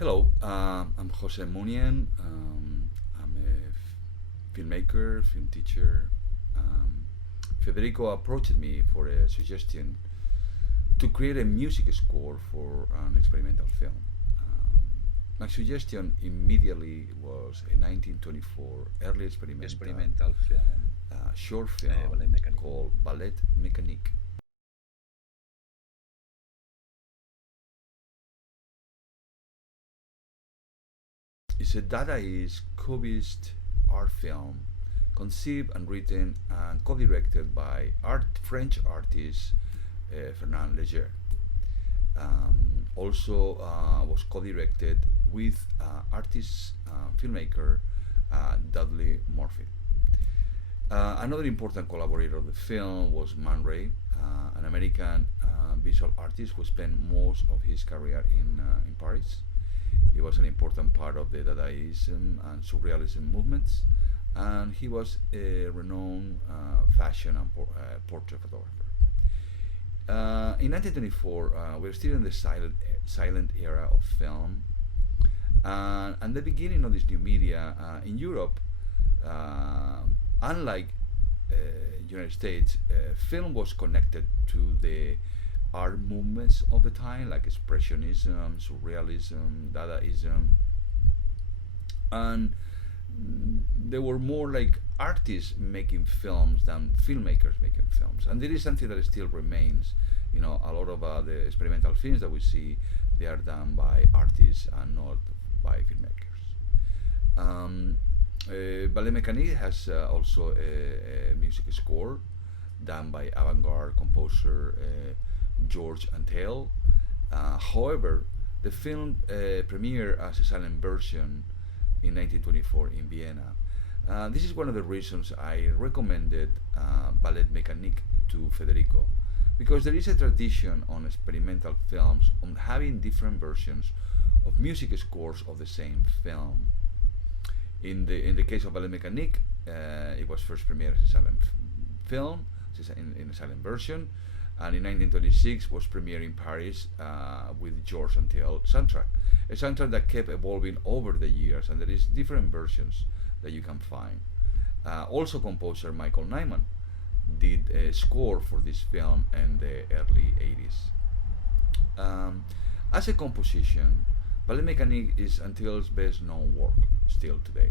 Hello, I'm Jose Muniain. I'm a filmmaker, film teacher. Um, Federico approached me for a suggestion to create a music score for an experimental film. Um, my suggestion immediately was a 1924 early Experimental film, short Ballet film Mecanique. called Ballet Mecanique. It's a Dadaist Cubist art film conceived and written and co-directed by French artist Fernand Léger. Also was co-directed with artist filmmaker Dudley Murphy. Another important collaborator of the film was Man Ray, an American visual artist who spent most of his career in Paris. He was an important part of the Dadaism and Surrealism movements, and he was a renowned fashion and portrait photographer. In 1924, we're still in the silent era of film, and the beginning of this new media in Europe. Uh, Unlike United States, film was connected to the art movements of the time, like expressionism, surrealism, Dadaism, and there were more like artists making films than filmmakers making films, and there is something that still remains. A lot of the experimental films that we see, they are done by artists and not by filmmakers. Um, Ballet Mecanique has also a music score done by avant-garde composer George Antheil. However, the film premiered as a silent version in 1924 in Vienna. This is one of the reasons I recommended Ballet Mecanique to Federico, because there is a tradition on experimental films on having different versions of music scores of the same film. In the case of Ballet Mécanique, it was first premiered as a silent film, in a silent version, and in 1926 was premiered in Paris with George Antheil soundtrack, a soundtrack that kept evolving over the years, and there is different versions that you can find. Also, composer Michael Nyman did a score for this film in the early 80s. As a composition, Ballet Mécanique is Antheil's best known work still today,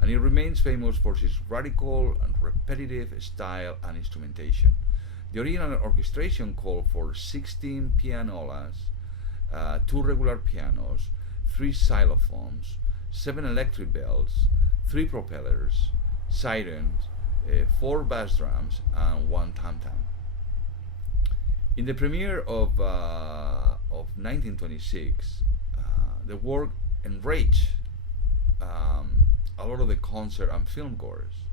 and it remains famous for its radical and repetitive style and instrumentation. The original orchestration called for 16 pianolas, two regular pianos, three xylophones, seven electric bells, three propellers, sirens, four bass drums, and one tam tam. In the premiere of 1926, the work enraged a lot of the concert and film goers,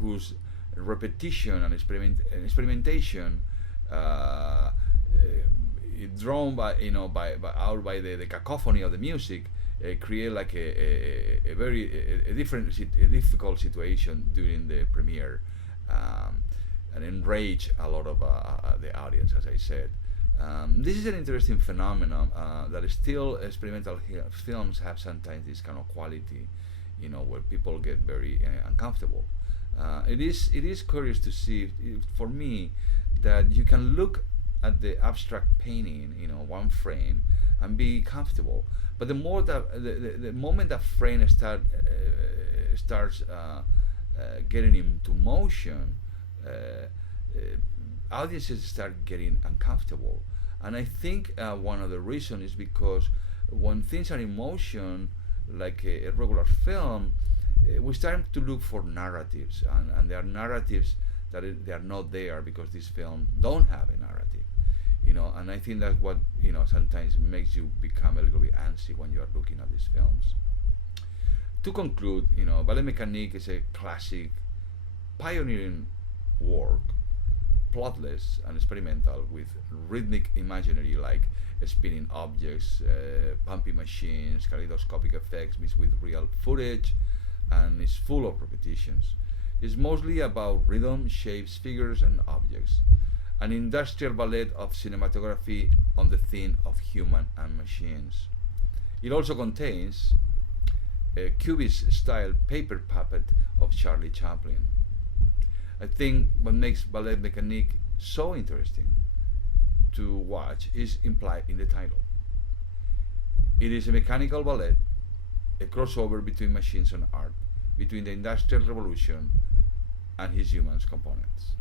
whose repetition and experimentation, drawn by the cacophony of the music, create like a very a difficult situation during the premiere, and enrage a lot of the audience, as I said. This is an interesting phenomenon that still experimental films have sometimes this kind of quality, where people get very uncomfortable. It is curious to see, for me, that you can look at the abstract painting, one frame, and be comfortable. But the moment that frame starts getting into motion, audiences start getting uncomfortable. And I think one of the reasons is because when things are in motion, like a regular film, we start to look for narratives, and there are narratives that they are not there because this film don't have a narrative. And I think that's what sometimes makes you become a little bit antsy when you are looking at these films. To conclude, Ballet Mécanique is a classic, pioneering work, plotless and experimental, with rhythmic imagery like spinning objects, pumping machines, kaleidoscopic effects mixed with real footage, and is full of repetitions. It's mostly about rhythm, shapes, figures, and objects. An industrial ballet of cinematography on the theme of human and machines. It also contains a cubist-style paper puppet of Charlie Chaplin. I think what makes Ballet Mecanique so interesting to watch is implied in the title. It is a mechanical ballet, a crossover between machines and art, between the Industrial Revolution and his human components.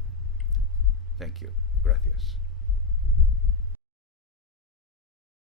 Thank you. Gracias.